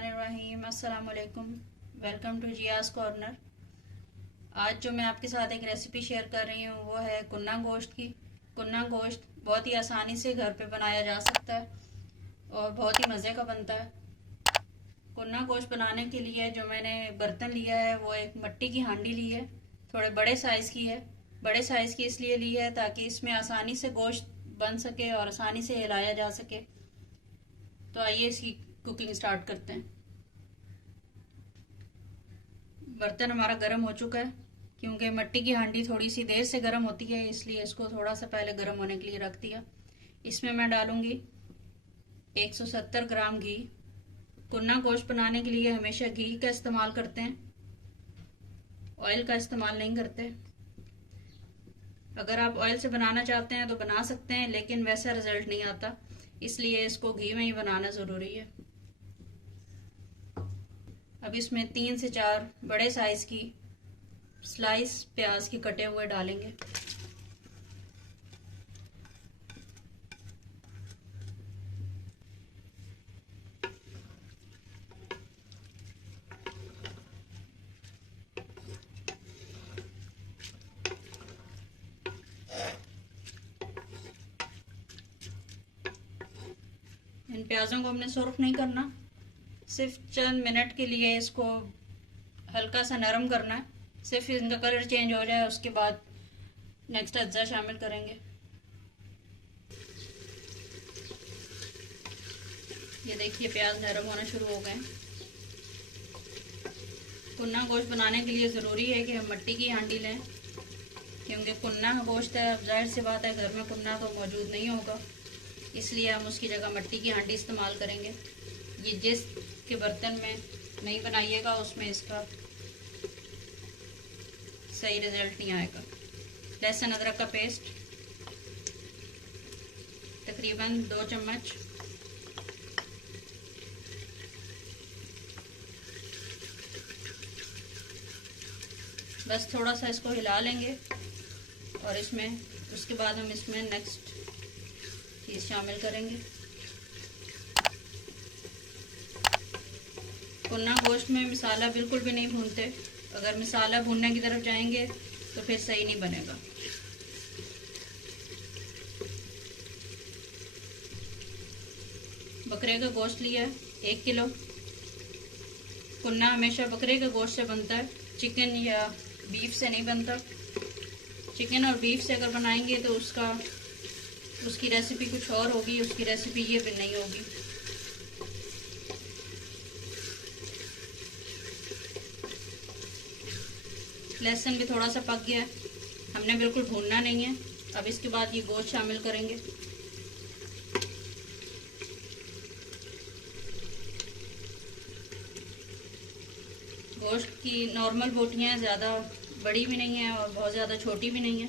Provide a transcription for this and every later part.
बिस्मिल्लाहिर्रहमानिर्रहीम। अस्सलाम वालेकुम। Welcome to Ziya's corner. आज जो मैं आपके साथ एक रेसिपी शेयर कर रही हूँ वो है कुन्ना गोश्त की। कुन्ना गोश्त बहुत ही आसानी से घर पे बनाया जा सकता है और बहुत ही मज़े का बनता है। कुन्ना गोश्त बनाने के लिए जो मैंने बर्तन लिया है वो एक मिट्टी की हांडी ली है, थोड़े बड़े साइज़ की है। बड़े साइज़ की इसलिए ली है ताकि इसमें आसानी से गोश्त बन सके और आसानी से हिलाया जा सके। तो आइए इसकी कुकिंग स्टार्ट करते हैं। बर्तन हमारा गर्म हो चुका है, क्योंकि मिट्टी की हांडी थोड़ी सी देर से गर्म होती है इसलिए इसको थोड़ा सा पहले गर्म होने के लिए रख दिया। इसमें मैं डालूंगी 170 ग्राम घी। कुन्ना गोश्त बनाने के लिए हमेशा घी का इस्तेमाल करते हैं, ऑयल का इस्तेमाल नहीं करते। अगर आप ऑयल से बनाना चाहते हैं तो बना सकते हैं, लेकिन वैसा रिजल्ट नहीं आता, इसलिए इसको घी में ही बनाना ज़रूरी है। अब इसमें 3 से 4 बड़े साइज की स्लाइस प्याज के कटे हुए डालेंगे। इन प्याजों को हमने सुर्ख नहीं करना, सिर्फ चंद मिनट के लिए इसको हल्का सा नरम करना है। सिर्फ इनका कलर चेंज हो जाए उसके बाद नेक्स्ट अज्जा शामिल करेंगे। ये देखिए प्याज नरम होना शुरू हो गए। कुन्ना गोश्त बनाने के लिए ज़रूरी है कि हम मिट्टी की हांडी लें, क्योंकि कुन्ना गोश्त है, अब जाहिर सी बात है घर में कुन्ना तो मौजूद नहीं होगा, इसलिए हम उसकी जगह मिट्टी की हांडी इस्तेमाल करेंगे। ये जिस के बर्तन में नहीं बनाइएगा उसमें इसका सही रिजल्ट नहीं आएगा। लहसुन अदरक का पेस्ट तकरीबन 2 चम्मच। बस थोड़ा सा इसको हिला लेंगे और इसमें उसके बाद हम इसमें नेक्स्ट चीज़ शामिल करेंगे। कुन्ना गोश्त में मसाला बिल्कुल भी नहीं भूनते, अगर मसाला भूनने की तरफ जाएंगे तो फिर सही नहीं बनेगा। बकरे का गोश्त लिया है 1 किलो। कुन्ना हमेशा बकरे के गोश्त से बनता है, चिकन या बीफ से नहीं बनता। चिकन और बीफ से अगर बनाएंगे तो उसकी रेसिपी कुछ और होगी, उसकी रेसिपी ये भी नहीं होगी। लहसुन भी थोड़ा सा पक गया है, हमने बिल्कुल भूनना नहीं है। अब इसके बाद ये गोश्त शामिल करेंगे। गोश्त की नॉर्मल बोटियां ज़्यादा बड़ी भी नहीं है और बहुत ज़्यादा छोटी भी नहीं है।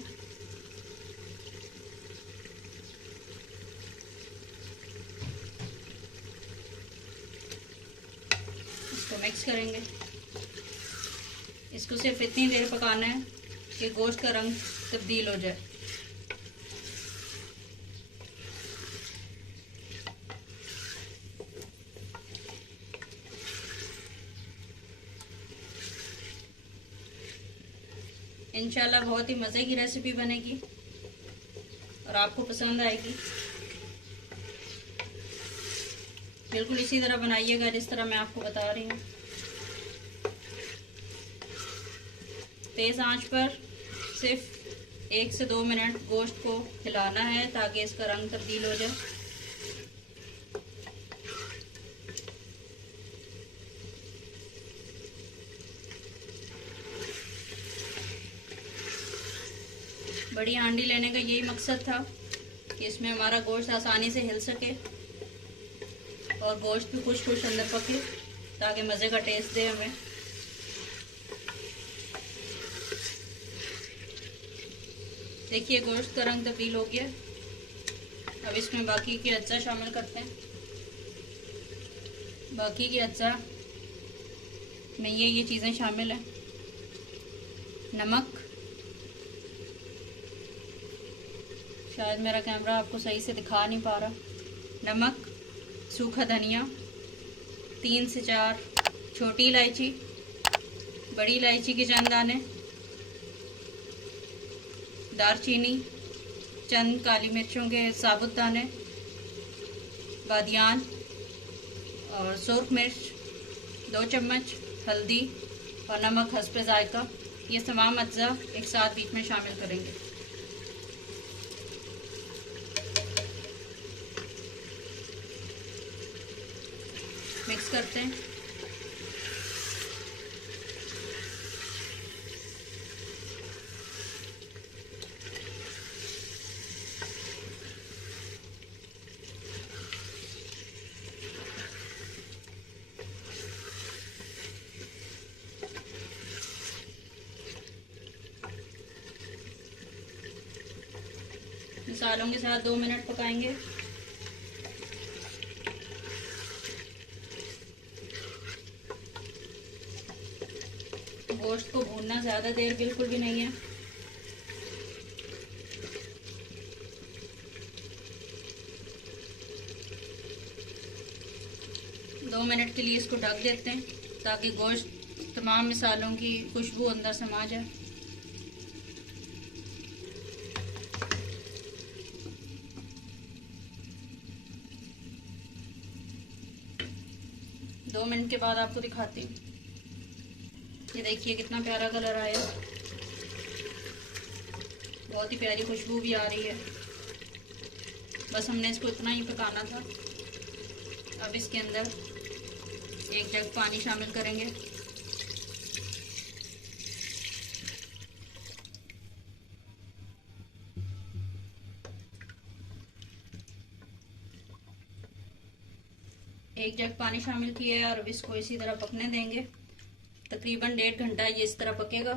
इसको मिक्स करेंगे। इसको सिर्फ इतनी देर पकाना है कि गोश्त का रंग तब्दील हो जाए। इंशाल्लाह बहुत ही मज़े की रेसिपी बनेगी और आपको पसंद आएगी। बिल्कुल इसी तरह बनाइएगा जिस तरह मैं आपको बता रही हूँ। तेज़ आंच पर सिर्फ 1 से 2 मिनट गोश्त को हिलाना है ताकि इसका रंग तब्दील हो जाए। बड़ी हांडी लेने का यही मकसद था कि इसमें हमारा गोश्त आसानी से हिल सके और गोश्त भी खुश खुश अंदर पके ताकि मज़े का टेस्ट दे हमें। देखिए गोश्त का रंग तब्दील हो गया। अब इसमें बाकी के अज्जा शामिल करते हैं। बाकी के अज्जा में ये चीज़ें शामिल हैं। नमक, शायद मेरा कैमरा आपको सही से दिखा नहीं पा रहा। नमक, सूखा धनिया, 3 से 4 छोटी इलायची, बड़ी इलायची के चंद दाने, दालचीनी, चंद काली मिर्चों के साबुत दाने, बादियान और सुर्ख मिर्च, 2 चम्मच हल्दी और नमक हस्ब जायका। ये तमाम अज्जा एक साथ बीच में शामिल करेंगे। मिक्स करते हैं। मसालों के साथ 2 मिनट पकाएंगे। गोश्त को भूनना ज़्यादा देर बिल्कुल भी नहीं है। दो मिनट के लिए इसको ढक देते हैं ताकि गोश्त तमाम मसालों की खुशबू अंदर समा जाए। दो मिनट के बाद आपको दिखाती हूँ। ये देखिए कितना प्यारा कलर आया, बहुत ही प्यारी खुशबू भी आ रही है। बस हमने इसको इतना ही पकाना था। अब इसके अंदर 1 जग पानी शामिल करेंगे। एक जग पानी शामिल किया है और अब इसको इसी तरह पकने देंगे। तकरीबन 1.5 घंटा ये इस तरह पकेगा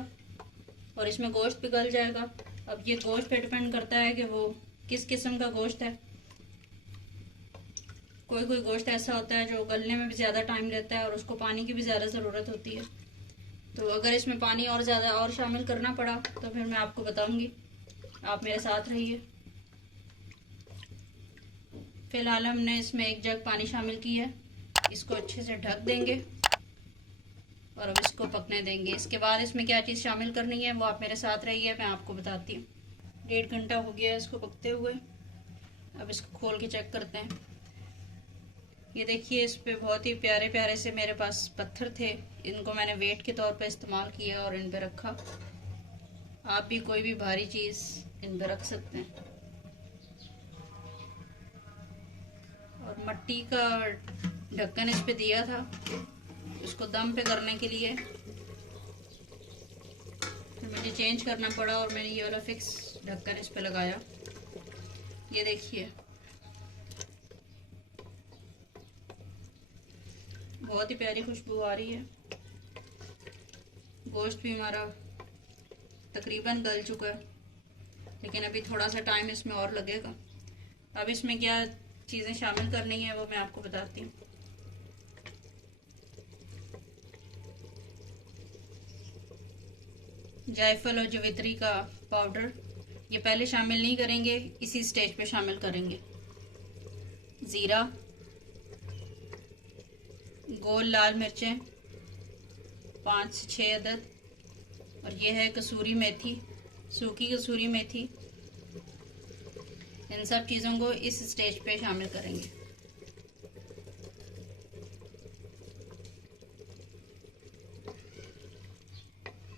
और इसमें गोश्त पिघल जाएगा। अब ये गोश्त पे डिपेंड करता है कि वो किस किस्म का गोश्त है। कोई कोई गोश्त ऐसा होता है जो गलने में भी ज़्यादा टाइम लेता है और उसको पानी की भी ज़्यादा ज़रूरत होती है। तो अगर इसमें पानी और ज़्यादा और शामिल करना पड़ा तो फिर मैं आपको बताऊंगी, आप मेरे साथ रहिए। फिलहाल हमने इसमें 1 जग पानी शामिल किया है। इसको अच्छे से ढक देंगे और अब इसको पकने देंगे। इसके बाद इसमें क्या चीज़ शामिल करनी है वो आप मेरे साथ रहिए, मैं आपको बताती हूँ। 1.5 घंटा हो गया है इसको पकते हुए। अब इसको खोल के चेक करते हैं। ये देखिए इस पे बहुत ही प्यारे प्यारे से मेरे पास पत्थर थे, इनको मैंने वेट के तौर पे इस्तेमाल किया और इन पे रखा। आप भी कोई भी भारी चीज़ इन पे रख सकते हैं। और मट्टी का ढक्कन इस पे दिया था इसको दम पे करने के लिए, फिर मुझे चेंज करना पड़ा और मैंने ये वाला फिक्स ढक्कन इस पे लगाया। ये देखिए बहुत ही प्यारी खुशबू आ रही है। गोश्त भी हमारा तकरीबन गल चुका है, लेकिन अभी थोड़ा सा टाइम इसमें और लगेगा। अब इसमें क्या चीज़ें शामिल करनी है वो मैं आपको बताती हूँ। जायफल और जवित्री का पाउडर ये पहले शामिल नहीं करेंगे, इसी स्टेज पे शामिल करेंगे। ज़ीरा, गोल लाल मिर्चें 5 से 6 अदद, और ये है कसूरी मेथी, सूखी कसूरी मेथी। इन सब चीज़ों को इस स्टेज पे शामिल करेंगे।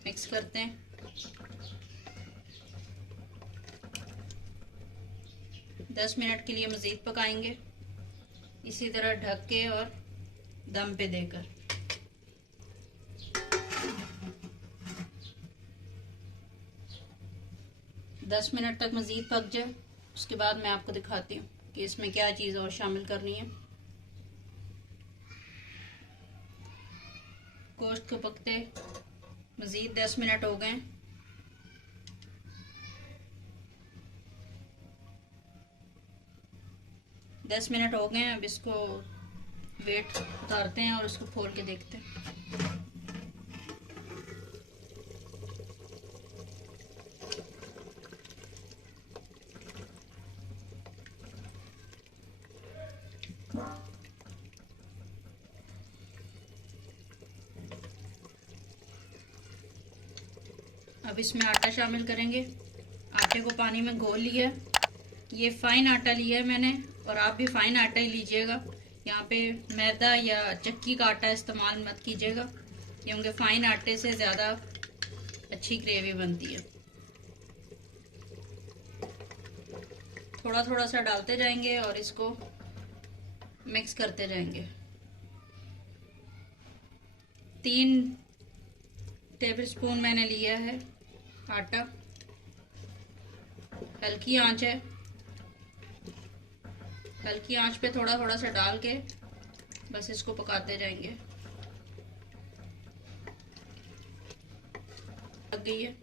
मिक्स करते हैं। दस मिनट के लिए मज़ीद पकाएंगे इसी तरह ढक के और दम पे देकर। दस मिनट तक मज़ीद पक जाए, उसके बाद मैं आपको दिखाती हूँ कि इसमें क्या चीज़ और शामिल करनी है। गोश्त को पकते मज़ीद 10 मिनट हो गए। दस मिनट हो गए। अब इसको वेट उतारते हैं और इसको खोल के देखते हैं। अब इसमें आटा शामिल करेंगे। आटे को पानी में घोल लिया। ये फाइन आटा लिया है मैंने, और आप भी फाइन आटा ही लीजिएगा। यहाँ पे मैदा या चक्की का आटा इस्तेमाल मत कीजिएगा, क्योंकि फाइन आटे से ज़्यादा अच्छी ग्रेवी बनती है। थोड़ा थोड़ा सा डालते जाएंगे और इसको मिक्स करते जाएंगे। 3 टेबलस्पून मैंने लिया है आटा। हल्की आंच है, हल्की आंच पे थोड़ा थोड़ा सा डाल के बस इसको पकाते जाएंगे। लग गई है।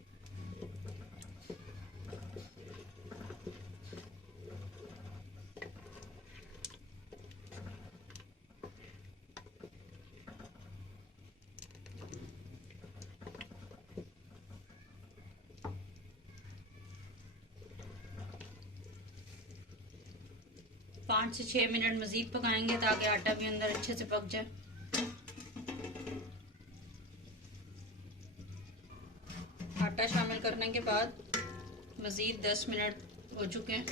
पाँच से 6 मिनट मज़ीद पकाएंगे ताकि आटा भी अंदर अच्छे से पक जाए। आटा शामिल करने के बाद मज़ीद 10 मिनट हो चुके हैं।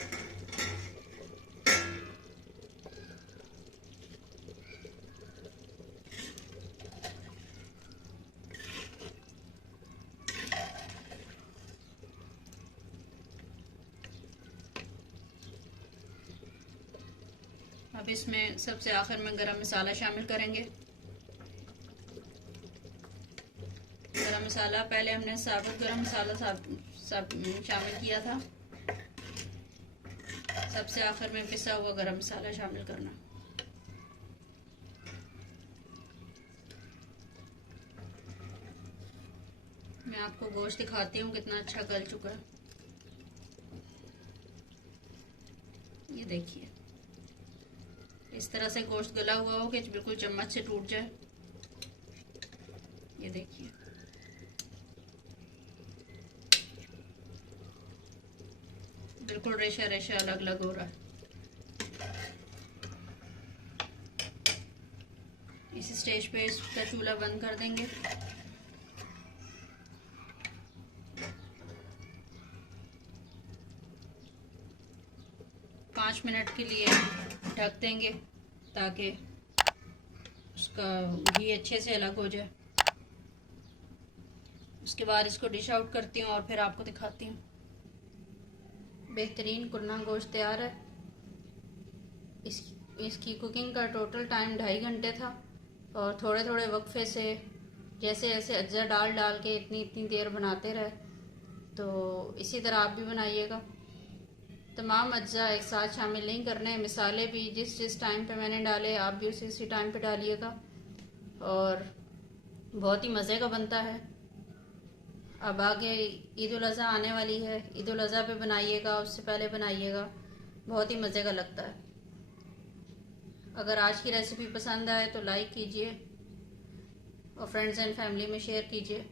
अब इसमें सबसे आखिर में गरम मसाला शामिल करेंगे। गरम मसाला पहले हमने साबुत गरम मसाला शामिल किया था। सबसे आखिर में पिसा हुआ गरम मसाला शामिल करना। मैं आपको गोश्त दिखाती हूँ कितना अच्छा गल चुका है। ये देखिए, इस तरह से गोश्त गला हुआ हो कि बिल्कुल चम्मच से टूट जाए। ये देखिए, बिल्कुल रेशा रेशा अलग अलग हो रहा है। इस स्टेज पे इसका चूल्हा बंद कर देंगे। पाँच मिनट के लिए ढक देंगे ताकि उसका घी अच्छे से अलग हो जाए। उसके बाद इसको डिश आउट करती हूँ और फिर आपको दिखाती हूँ। बेहतरीन कुन्ना गोश्त तैयार है। इसकी कुकिंग का टोटल टाइम 2.5 घंटे था, और थोड़े थोड़े वक्फे से जैसे जैसे अज्जा डाल डाल के इतनी देर बनाते रहे। तो इसी तरह आप भी बनाइएगा। तमाम अज्जा एक साथ शामिल नहीं करने। मिसाले भी जिस जिस टाइम पे मैंने डाले आप भी उसी टाइम पे डालिएगा, और बहुत ही मज़े का बनता है। अब आगे ईद उल अज़हा आने वाली है। ईद उल अज़हा पे बनाइएगा, उससे पहले बनाइएगा, बहुत ही मज़े का लगता है। अगर आज की रेसिपी पसंद आए तो लाइक कीजिए और फ्रेंड्स एंड फैमिली में शेयर कीजिए,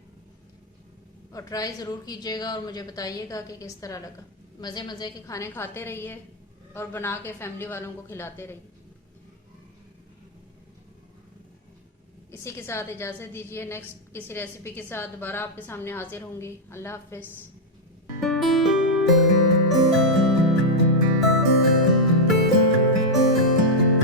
और ट्राई ज़रूर कीजिएगा और मुझे बताइएगा कि किस तरह लगा। मज़े मज़े के खाने खाते रहिए और बना के फैमिली वालों को खिलाते रहिए। इसी के साथ इजाज़त दीजिए। नेक्स्ट किसी रेसिपी के साथ दोबारा आपके सामने हाजिर होंगी। अल्लाह हाफ़िज़।